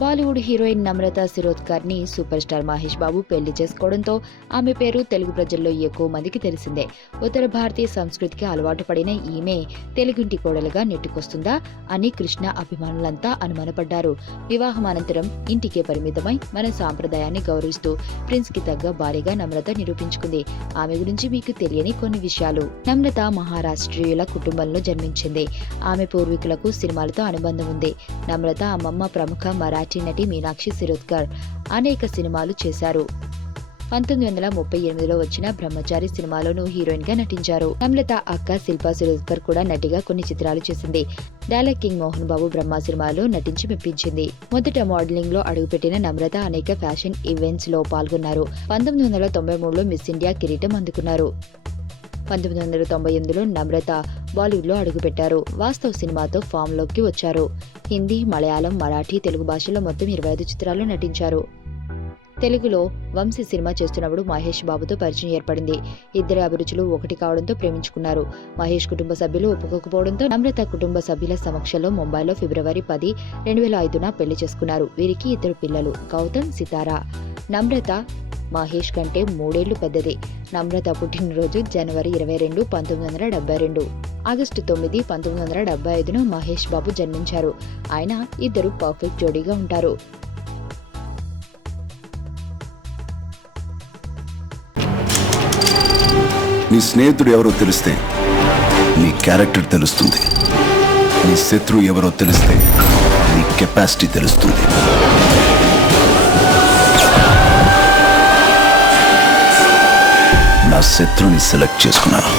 Bollywood heroine నమ్రత శిరోద్కర్ ని super star Mahesh Babu పెళ్లి చేసుకోవడంతో ఆమె పేరు తెలుగు ప్రజల్లో ఎక్కువ మందికి తెలిసిందే. ఉత్తర భారతీయ సంస్కృతికి అలవాటు పడిన ఈమె తెలుగింటి కోడలుగా నెట్టుకొస్తుందా అని కృష్ణ అభిమానులంతా అనుమానపడ్డారు. వివాహం అనంతరం ఇంటికే పరిమితమై మన సాంప్రదాయాన్ని గౌరవిస్తూ ప్రిన్స్ కి తగ్గ భార్యగా నమ్రత నిరూపించుకుంది. ఆమె గురించి మీకు తెలియని కొన్ని విషయాలు. నమ్రత మహారాష్ట్రీయుల కుటుంబంలో జన్మించింది. ఆమె పూర్వీకులకు సినిమాలతో అనుబంధం ఉంది. నమ్రత అమ్మమ్మ ప్రముఖ మరాఠీ నటి మీనాక్షి శిరోద్కర్ అనేక సినిమాలు చేశారు. 1938లో వచ్చిన బ్రహ్మచారి సినిమాలోనూ హీరోయిన్ గా నటించారు. నమ్రత అక్క శిల్పా శిరోద్కర్ కూడా నటిగా కొన్ని చిత్రాలు చేసింది. డైలాగ్ కింగ్ మోహన్ బాబు బ్రహ్మ సినిమాలో నటించి మెప్పించింది. మొదట మోడలింగ్ లో అడుగుపెట్టిన నమ్రత అనేక ఫ్యాషన్ ఈవెంట్స్ లో పాల్గొన్నారు. 1993లో మిస్ ఇండియా కిరీటం అందుకున్నారు. 1998లో నమ్రత బాలీవుడ్ లో అడుగుపెట్టారు. వాస్తవ్ సినిమాతో ఫామ్ లోకి వచ్చారు. హిందీ, మలయాళం, మరాఠీ, తెలుగు భాషల్లో మొత్తం 25 చిత్రాల్లో నటించారు. తెలుగులో వంశీ సినిమా చేస్తున్నప్పుడు మహేష్ బాబుతో పరిచయం ఏర్పడింది. ఇద్దరి అభిరుచులు ఒకటి కావడంతో ప్రేమించుకున్నారు. మహేష్ కుటుంబ సభ్యులు ఒప్పుకోకపోవడంతో నమ్రత కుటుంబ సభ్యుల సమక్షంలో ముంబైలో ఫిబ్రవరి 10, 2005న పెళ్లి చేసుకున్నారు. వీరికి 2 పిల్లలు, గౌతమ్, సితారా. నమ్రత మహేష్ కంటే 3 ఏళ్లు పెద్దది. నమ్రత పుట్టినరోజు జనవరి 22, 1972. ఆగస్టు 9, 1975న మహేష్ బాబు జన్మించారు. ఆయన ఇద్దరు పర్ఫెక్ట్ జోడీగా ఉంటారు. నీ స్నేహితుడు ఎవరో తెలిస్తే నీ క్యారెక్టర్ తెలుస్తుంది. నీ శత్రువు ఎవరో తెలిస్తే నీ కెపాసిటీ తెలుస్తుంది. నా శత్రువుని సెలెక్ట్ చేసుకున్నాను.